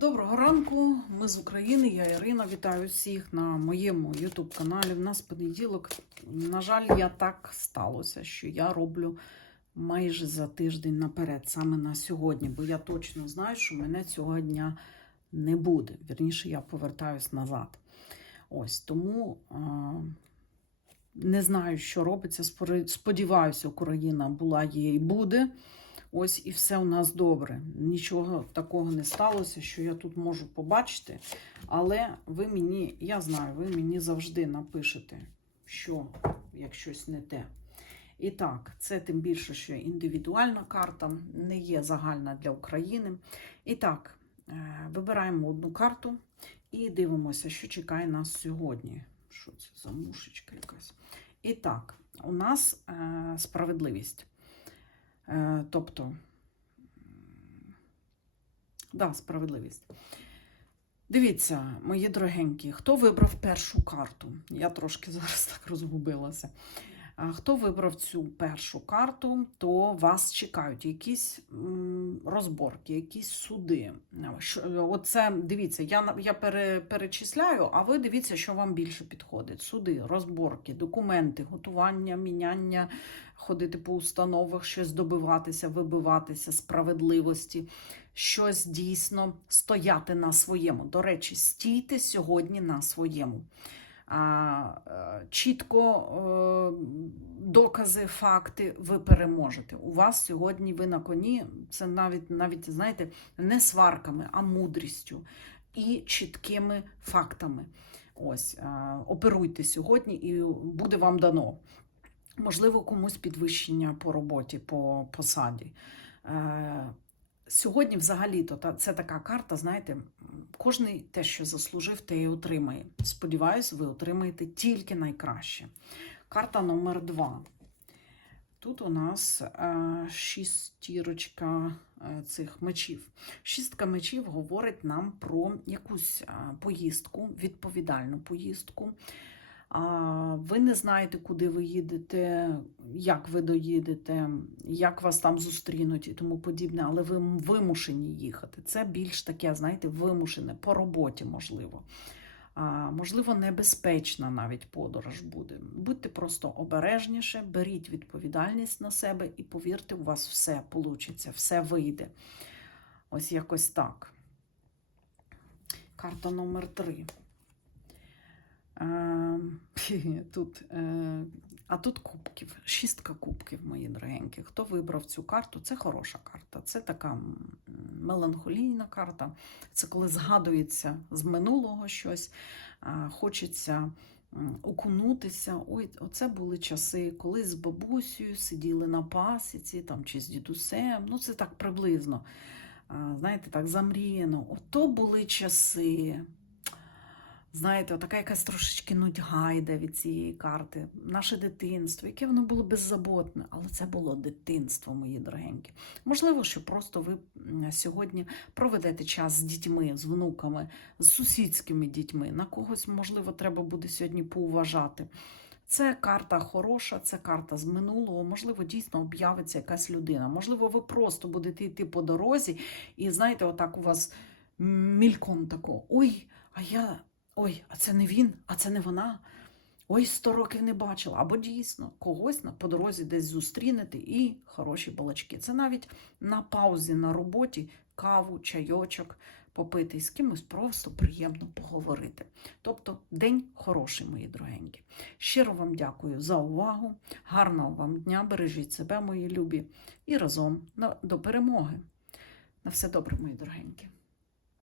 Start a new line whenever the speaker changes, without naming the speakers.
Доброго ранку, ми з України, я Ірина. Вітаю всіх на моєму YouTube каналі. В нас понеділок. На жаль, я так сталося, що я роблю майже за тиждень наперед, саме на сьогодні, бо я точно знаю, що мене цього дня не буде. Вірніше, я повертаюсь назад. Ось тому а, не знаю, що робиться. Сподіваюся, Україна була, є і буде. Ось і все у нас добре. Нічого такого не сталося, що я тут можу побачити. Але ви мені, я знаю, ви мені завжди напишете, що як щось не те. І так, це тим більше, що індивідуальна карта, не є загальна для України. І так, е, вибираємо одну карту і дивимося, що чекає нас сьогодні. Що це за мушечка якась? І так, у нас е, справедливість. Е, Тобто, да, справедливість. Дивіться, мої дорогенькі, хто вибрав першу карту? Я трошки зараз так розгубилася. Хто вибрав цю першу карту, то вас чекають якісь розборки, якісь суди. Оце дивіться, я, я пере, перечисляю, а ви дивіться, що вам більше підходить. Суди, розборки, документи, готування, міняння, ходити по установах, щось добиватися, вибиватися, справедливості, щось дійсно стояти на своєму. До речі, стійте сьогодні на своєму. Е, чітко е, докази, факти ви переможете. У вас сьогодні ви на коні, це навіть, навіть знаєте, не сварками, а мудрістю і чіткими фактами. Ось, е, оперуйте сьогодні, і буде вам дано. Можливо, комусь підвищення по роботі, по посаді. Сьогодні, взагалі-то, це така карта, знаєте, кожний те, що заслужив, те і отримає. Сподіваюсь, ви отримаєте тільки найкраще. Карта номер два. Тут у нас е, шістірочка е, цих мечів. Шістка мечів говорить нам про якусь е, поїздку, відповідальну поїздку. Ви не знаєте, куди ви їдете, як ви доїдете, як вас там зустрінуть і тому подібне, але ви вимушені їхати. Це більш таке, знаєте, вимушене по роботі, можливо. Можливо, небезпечна навіть подорож буде. Будьте просто обережніше, беріть відповідальність на себе і повірте, у вас все вийде, все вийде. Ось якось так. Карта номер 3 Тут, е, а тут кубків, шістка кубків, мої дорогенькі. Хто вибрав цю карту? Це хороша карта. Це така меланхолійна карта. Це коли згадується з минулого щось, хочеться окунутися. Ой, оце були часи, коли з бабусею сиділи на пасіці там, чи з дідусем. Ну, це так приблизно. Знаєте, так замріяно. Ото були часи. Знаєте, така якась трошечки нудьга йде від цієї карти. Наше дитинство, яке воно було беззаботне, але це було дитинство, мої дорогенькі. Можливо, що просто ви сьогодні проведете час з дітьми, з внуками, з сусідськими дітьми. На когось, можливо, треба буде сьогодні поуважати. Це карта хороша, це карта з минулого. Можливо, дійсно об'явиться якась людина. Можливо, ви просто будете йти по дорозі, і знаєте, отак у вас мільком тако. Ой, а я. Ой, а це не він, а це не вона. Ой, сто років не бачила. Або дійсно когось на по дорозі десь зустрінете і хороші балачки. Це навіть на паузі на роботі каву, чайочок попити і з кимось просто приємно поговорити. Тобто день хороший, мої дорогенькі. Щиро вам дякую за увагу. Гарного вам дня, бережіть себе, мої любі, і разом до перемоги. На все добре, мої дорогенькі.